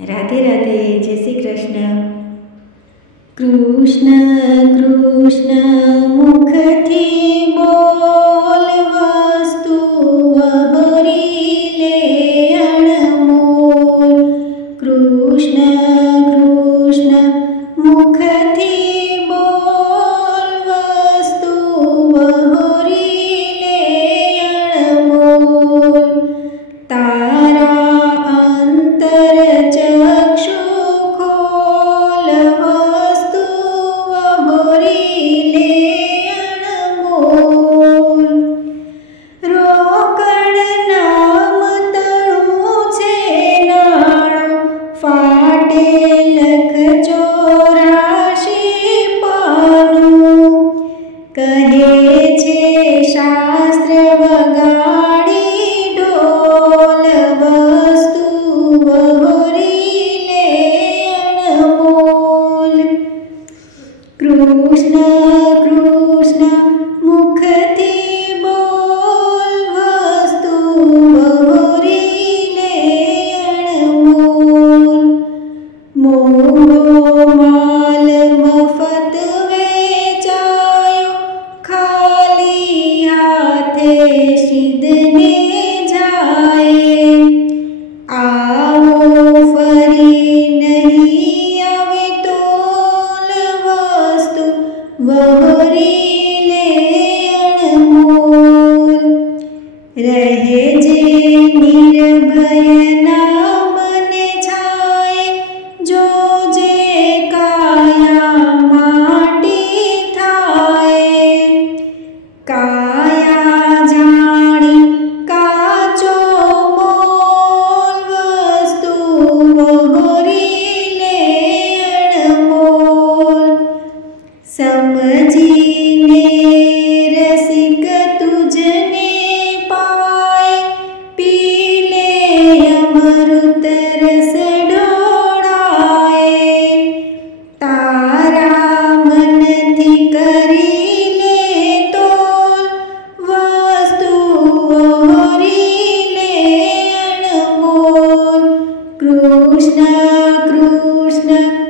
રાધે રાધે, જય શ્રી કૃષ્ણ. કૃષ્ણ કૃષ્ણ મુખથી બોલ, વસ્તુ વહોરી લે અણમોલ. કૃષ્ણ કૃષ્ણ મુખથી બોલ, વસ્તુ વહોરી લે અણમોલ. તારા અંતર ચક્ષુ ખોલ, વસ્તુ વહોરી લે અણમોલ. રોકડ નામ તણું છે નાણું, ફાટે લખ 84 પાનું. કહે છે શાસ્ત્ર વગાડી ઢોલ, વસ્તુ વહોરી લે અણમોલ. કૃષ્ણ કૃષ્ણ મુખથી બોલ, વસ્તુ વહોરી લે અણમોલ. મોંઘો માલ મફત વેચાયો, ખાલી હાથે સિદ્ધને જાય. આવો ફરી નહીં આવે તોલ, વસ્તુ વહોરી લે અણમોલ. રહેજે નિર્ભય નામને છાય, જોજે કાયા માટી થાય. કાયા જાણી કાચો મોલ, વસ્તુ વહોરી લે અણમોલ. સમજીને રસિક તુજને પાય, પી લે અમૃત રસ ઢોળાય. તારા મનથી કરી લે તોલ, વસ્તુ વહોરી લે અણમોલ. કૃષ્ણ કૃષ્ણ